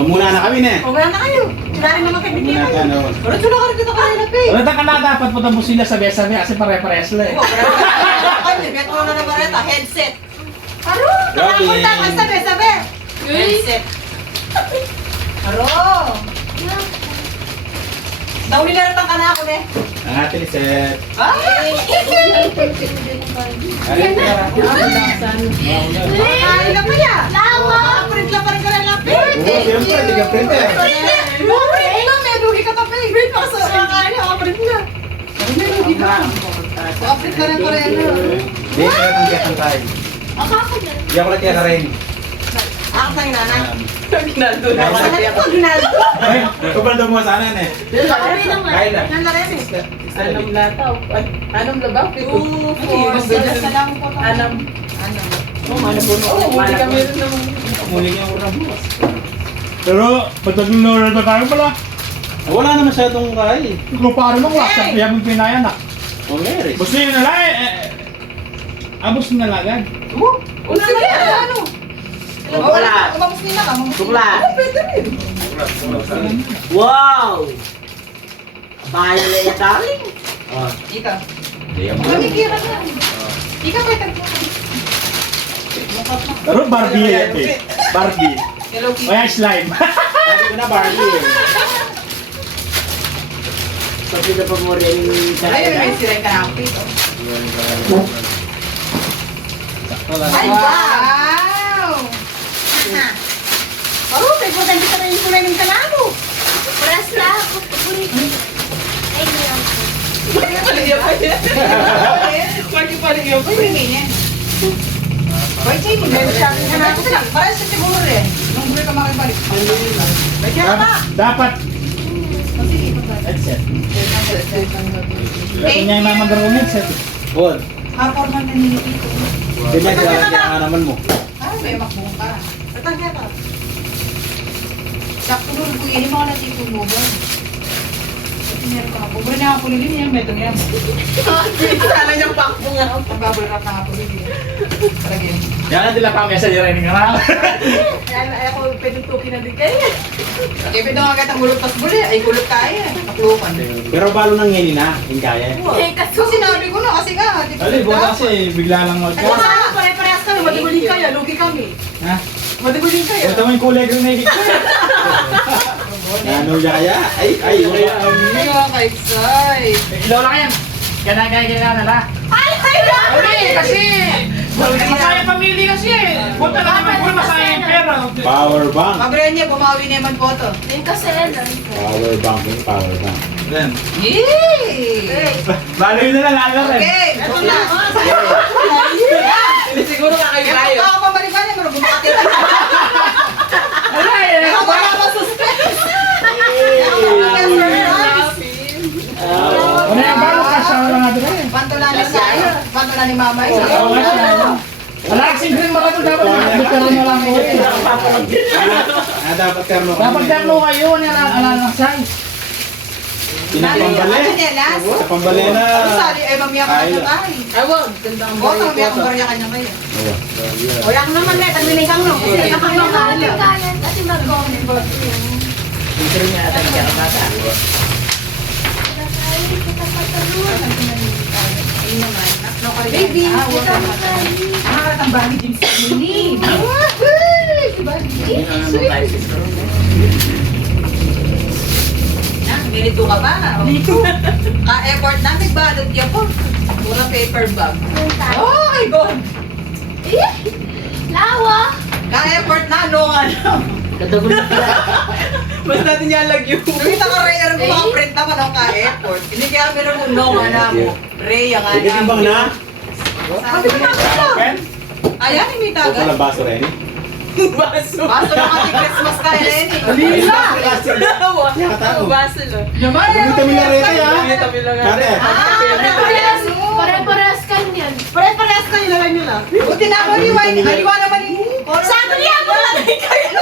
Muna na kami na. Wala na kayo. Wala rin naman kayo Muna ka na. Pero tsula ka rin dito kayo na pe. Wala ka na dapat po mo sila sabi-sabi kasi pare-pares lang eh. Ay, ko na bareta, headset. Aro, Grabe. nakapunta ka sabi. Headset. Aro. Dauli na rin ka na ako, ne? Ang ating set. Ay! Ay, tara. Ay, lang kaya? Lawa! Print lang pa rin ka na lang, pe. Oo, siyempre, di ka printer. Print na, may dugi ka pa, pe. Print pa sa kanya, print na. May dugi ka. Print ka rin pa rin. Di, kaya kang kaya tayo. Di ako lang kaya ka rin. Ako sa'yo, nanay. Ginaldo na Ano kasi ko, ginaldo? Ay, kapal daw mo sana na eh. Kaya na. Yan na rin eh. Anong lataw? Anong labaw? 2, 4, 6 ka lang po. Anam. Ano? Muli kami rin naman. Muli niya ang urang bukas. Pero, patagal na rin na tayo pala. Wala na masyadong kaya eh. Kung paano nung WhatsApp, kaya mong pinayan na. Oh, meron. Gusto nyo na lang abos na lang agad. Una na yan, ano? Suklat. Umabos nila ka, umabos Suklat. nila. Pwede rin. Wow! Bahala na yan, darling. Ikaw. Di ako. Mamikira na. Ikaw pwede. Pero Barbie eh. Barbie. Hello, Kiki. Kaya slime. Sabi ko na Barbie eh. Pag pinapamuri yung Ayun, may sila yung kanapit. Ay, wow! Oh, may potente ka na yung kulay ng kanalo. Paras na ako. Ay, Pagi pa rin yung Uy, may ganyan. Uy, Chay, may shopping ka na ako sila. Parang sa siguro rin. Nung buhay ka makibalik. May kaya ka. Dapat Oh, sige, pagkat. headset. Thank Kanya yung you. mamagaro headset. Bon. Hapor man na nilipito. Pinagkakaya ka naman mo. Ah, may makbong ka. Tatangya ka. Sakto mo, kuya, hindi mo ka natipon mo ba? Meron ka nga. Bubuli na ako pulilin niya, metong yan. Sana niyang pakbo nga. Magbabay rap na ako pulilin. Parang Yan nila pa mesa yung rin nga. Ay, ako pwedeng tukin na din kayo. Okay, pwede nga agad ang gulot pas buli. Ay, gulot kaya. Taklukan. Pero balo nang ngeni na. Hindi kaya. So, sinabi ko na kasi nga. di ba, Ali, buwan dapat. kasi bigla lang Ay, magka. sana, pare-parehas kami. Matiguling kayo. Lugi kami. Ha? Matiguling kayo. Ito mo yung kulay green na higit. Ano kaya? Ay, Ay, mga kaitsay. Ilaw lang yan. Kaya na la. Ay, Hindi, kasi masaya pamilya kasi eh. Punta na naman kung masaya yung pera. Power bank. Mabrihan niya, bumawi naman po to. yung kaselan. Power bank. Yung power bank. Yan. Yay! Balo yun na lang, lalo rin. Okay, ito na. Hindi siguro ka kayo Kaya tayo. ako pabalik-balik, pero bumati ka. Wala eh. Ako wala ka suspense. Ano yung balo ka siya wala nga doon eh. Pantulan ni mama. Oo nga siya. Wala kasing green baka ito dapat magkakaroon na lang ko eh. Dapat terno ka. Dapat terno kayo, ala ng size. Pinapambali. Sa pambali na. Sali, ay mamaya ka na tayo. Ay, wag. Ganda ang Oo, mamaya kang barya kanya kayo. Oo. Wala ka naman, may tagbinay kang no. Kasi Kasi nakakamahala. kanan kasi mag-comment. Picture niya ata niya ang bata. Baby, ikaw ikaw na tayo. ang bali din sa ini. Ganito ka ba? Ka-effort na, nagbalot niya po. Pura paper bag. Oh my God! Lawa! Ka-effort na, no nga lang. Katagol na pala. Mas natin niya lagyo. Nakita ka rin, ano mga print naman ang ka-effort. Hindi kaya meron mo, no nga na mo. Rhea nga na. Ikitimbang na. Sabi ko na ako. Pen? Ayan, O imitagan. pala baso rin. Baso. Baso na kasi Christmas ka, Lenny. Baso lang. Naman, Gamitin mo yung rete ah. Kami lang Kate. pare-parehas. Pare-parehas ka niyan. Pare-parehas kayo lang nyo lang. Buti na ako, aliwa naman yung color. Sabi niya ako lang kayo.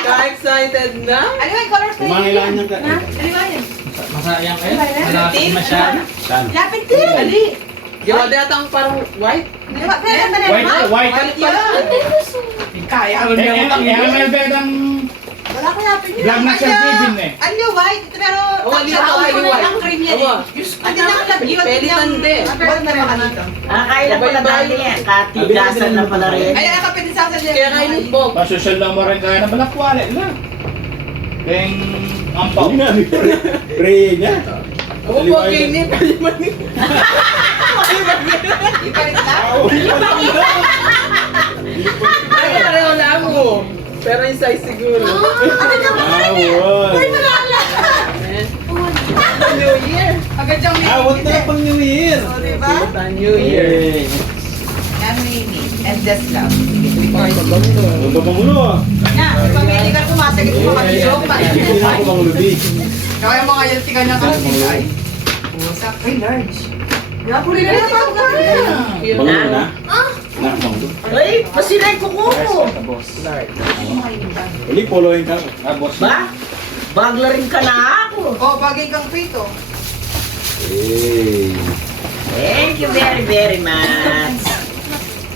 Ka-excited na. Aliwa yung color kayo. Kumangailangan niyang ka. Aliwa yan. Masayang kayo? Malapit masyado. Saan? Lapit din. Ali. Gawa data ang parang white. Aliwa, pwede White. yan. Kaya Eh, MLB ang Wala ko hanapin yun. Vlog na siya, Jibin eh. Ano white? Pero Wali na ako yung white. ang cream yan eh. Hindi na kalagyan. Pelitan din. White na rin ka dito. Kailan pala dati yan? Katigasan na pala rin. Ay, ang kapit sa akin. Kaya kainin po. Pasosyal lang mo rin kaya na balakwali lang. Kaya ampaw. Hindi na, pray niya. Ako po, kainin. Ipalit lang. Ay, pareho lang mo. Pero yung size siguro. Awal. New Year. Agad yung Awat na pang New Year. O, diba? New Year. Yay. Yan, Mimi. And this love. Ang babangulo. Yan, pamili ka sumasagit mo makakilong. Hindi na ako mangulubi. Kaya mga yan tigan ng kasi. Ay, busak. Ay, large. Yan, puli na lang ako. Bangulo na? Na, bangulo. Ay, pasilay ko ko. Uli, poloin ka. Ba? Bagla rin ka na ako. O, bagay kang pito. Hey. Thank you very, very much.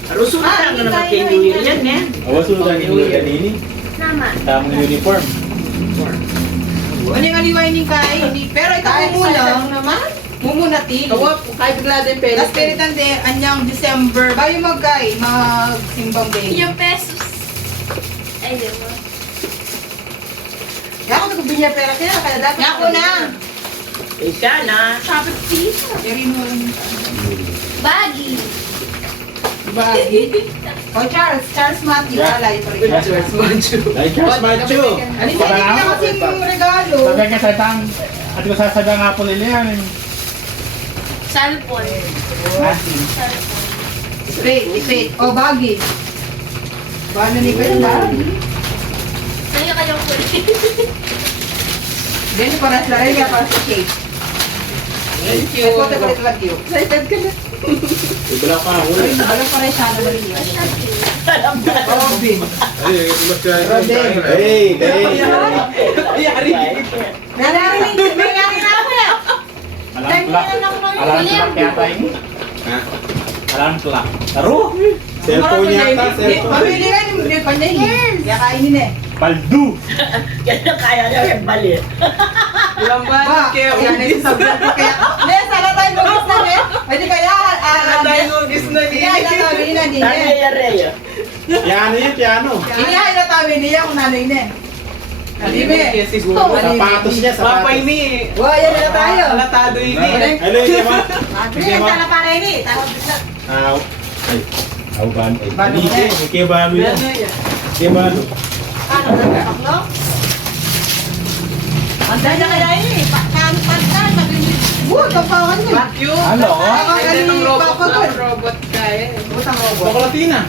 Rusunan ka naman kay New Year yan, eh. Awas mo lang yung kanini. Nama. Tamang uniform. Ano yung aliway kay? Pero ikaw mumula. Mumuna til. Kawa, kahit bigla din pelitan. Tapos pilitan din, anyang December. Bayo magsimbang day. Yung pesos. Ay, di ba? Kaya ako nagbibinya pera kaya kaya dapat. Ako na. Ika na. Shopping piso. Yarin mo lang. Baggy. O Charles Matthew. Yeah. Alay pa rin. Cheers, Manchu. Like Charles Macho. Ano yung hindi na kasi yung regalo? Sabi ka sa tang, at ko sasabihan nga po nila yan. Cellphone. Cellphone. Wait. O, bagay. Paano ni kayo bagay? Sa'yo kayong huli. Ganyan para sa rin para sa cake. Thank you. Ay, kote palit lang yun. Excited ka na. Ibala pa ako. Alam pa rin siya na mali yun. Shopping. Robin. Hey, hey. Yari. May narinig na ako na. Alam plak. Alam plak yata yun. Ha? Alam plak. Taro! Cellphone yata, cellphone. Pamili ka ni kanya yun. Kaya kainin eh. Paldu! Kaya niya yung bali. Lamban, Ba, kaya yan ay ugis. sabi ko kaya. Ne, sana tayo lugis na ne. Pwede kaya. Tayo ugis na Kaya itatawin na din Tanya eh. yan rin. Piano yun, piano. Kaya itatawin niya kung nanay na eh. Halime. Kaya siguro. Sapatos niya, Papay sapatos. ni. Wow, yan na tayo. Alatado yun Hello, eh. hindi mo. Hindi, tala para ini. Aw. Ay. Aw, ban. Ay, Bano hindi. eh. Kaya bano yan. Ano yan? Kaya bano. Ano, nagkakaklo? Anday na kaya ini. Pan. Wow, kapawan niya. Vacuum. Ano? Ay, ng robot Papa ko. lang. Robot kaya. Butang robot. Bakalatina.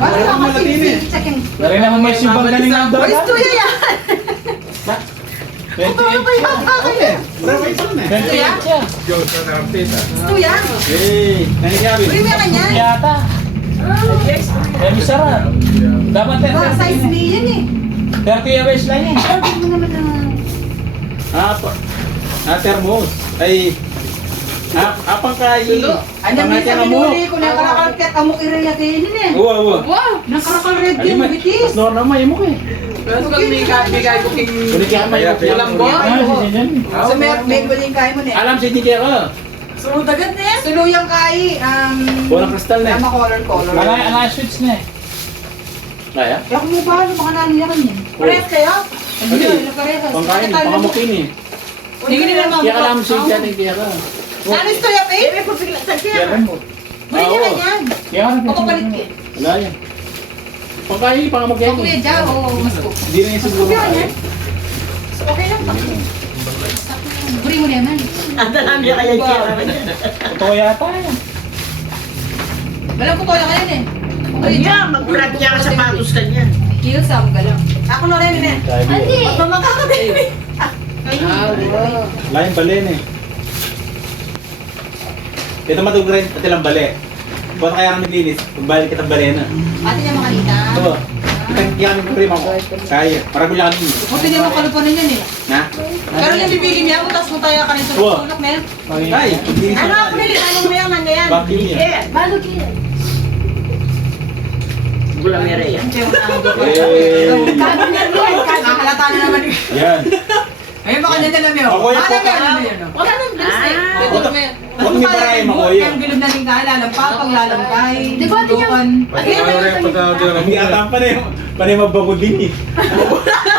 Basta Wala kasi akong malatin eh. checking. Dari naman may sibang galing ng Boys, doon. tuya yan. 28 Okay. Bravo, ito na eh. 28 siya. Tuya. Hey, nangyayari. Uri mo yan yan. Yata. Eh, misara. Dapat Ba, size me yan eh. 30 years lang yan. Sabi mo naman na. Thermos. Ay. Apang kay. Sulo. Ano minsan minuli ko na karakalket amok iraya kainin eh. Uwa. Wow! Nakarakal red Ay, yung mas bitis. normal may mo eh. Pero kung may bigay ko king... Kulit kaya may Walang buwan. Ano si Jen? So may buling kay mo ne. Alam si Titi ako. Sulod agad ne. Suluyang kay Walang kristal na. Ama color. Ala switch na eh. Kaya? Kaya kung mo ba baka naniya kanya. Parehas kayo? Hindi, parehas. Pangkain, pangamukin eh. Hindi nila mga. Kaya alam si Titi ako. Ano ito ya pe? Kaya rin mo. Bili niya na yan. Kaya rin. Papapalit ka. Wala yan. Pangkain, pangamukin Kuya eh. Jao, mas ko. Hindi na yung siguro. Kuya yan. So okay lang pa. Buri mo naman. Ang namin niya kaya kaya niya. Totoo yata yan. Walang ko tola kayo eh. Kanya, magkulat niya ka sapatos ka niya. Kill sa mga lang. Ako na rin eh. Andi. Mamakakabili. Lain balen eh. Ito matugren, ito lang bale. Buwan kaya kami linis, pagbalik kitang bale na. Ate niya makalita. Ito. Kaya kami kurim ako. Kaya, marami lang kami. Buti niya makalupunan yan eh. Na? Pero yung bibili niya, utas mo tayo ka rin sa Wow. tulak na yan. Ay, hindi Ano ako nili? Anong mo yan? Nanda yan? Bakit niya? Eh, Balog yan. gulang niya rin yan. Hindi mo na. Eh. Kago niya yan. Kago halata Yan. Ayun baka nila lang yun. Ako yung Ano puta. meron yun? Wala nang bilis eh. Huwag ni Baray makuya. Yung gilid natin kaalam pa, paglalangkay. Di ba, di niya- Hindi ata panay mabago din eh.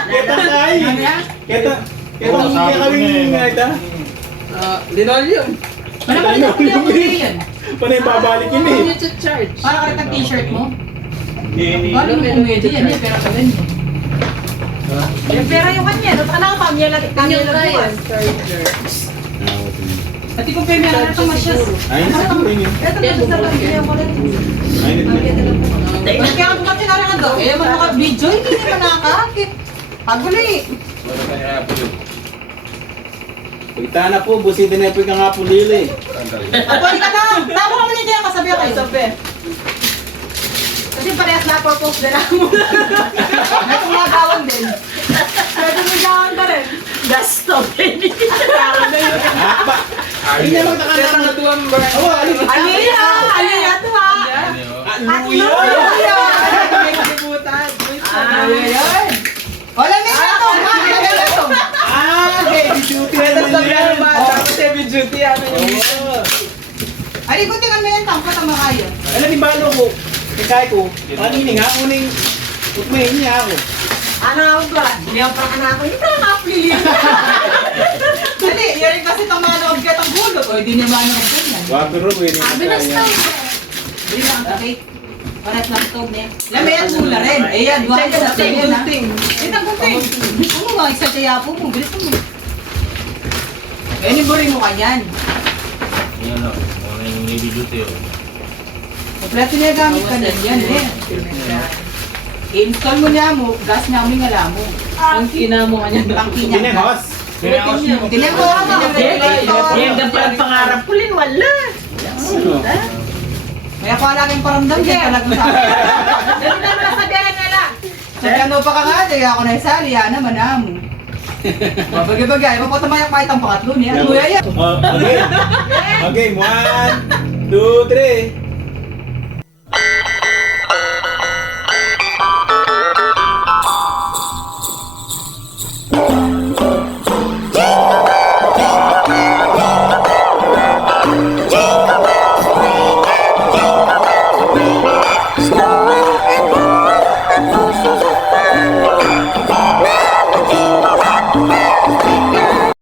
Kita kay. Ano yan? Kita hindi kaming ita. Linoleum. Wala pa rin ako yung yan. Panay babalikin eh. Yung charge. Para ka rin t-shirt mo. Hindi. Paano mo kumedi yan eh, pero pala niyo. Yung pera yung kanya, dapat alam ka, pamilya lang bukas. Charger. Pati kung pamilya lang ito masyas. Ay, sa rin yun. Ito masyas na pamilya ko lang. Ay, Ba't kaya kung kasi nalang ando? Eh, man naka-video, hindi naman nakakakit. Paguli. Pagta na po, busitin na po ka nga po lili. Pwede ka na. Tama ka mali kaya kasabi kayo. Sabi. Kasi parehas na purpose din ako. May tumagawan din. Pwede mo gawin ka rin. Gasto. Hindi na magtaka Kaya nga tuwang burn. Aliyah! Aliyah to ha! Luya! May kalibutan. Aliyah! Wala may ito! Wala may ito! Heavy duty Tapos naman sabi yan. ano ba? Tapos heavy duty ano yung Ay, ikutin mo yan, tangko tama kayo. Alam ni Balo ko, kaya ko, panini nga, uning, utmahin niya ako. Ano ako ba? Hindi ako parang anak ko. Hindi parang kapili. Dali, yan rin kasi itong mga nakabgat ang gulot. O, hindi niya mga nakabgat yan. Wag ko rin, pwede Sabi na stove. Hindi na ang kapit. Pares lang stove niya. Lamayan mula rin. Eh yan, wag ka sa tingin ha. Ito ang gunting. Ano nga, isa siya po mo. Bilis mo. Eh, niburin mo kanyan. Yan o. Ano yung heavy duty o. Kompleto niya gamit ka din yan eh. I-install mo niya mo, gas niya mo yung alam mo. ang kina mo kanya. Tangki Hindi niya. na, host. Tinan mo ako. Yan ang palang pangarap ko rin, wala. Kaya ko laging paramdam niya talaga sa akin. Dali na mga sabihan nila. Sa piano pa ka nga, di ako na isali, yan naman amo. Bagay-bagay, mapatamayak kahit ang pangatlo niya. Kuya yan. Okay. Okay, 1, 2, 3.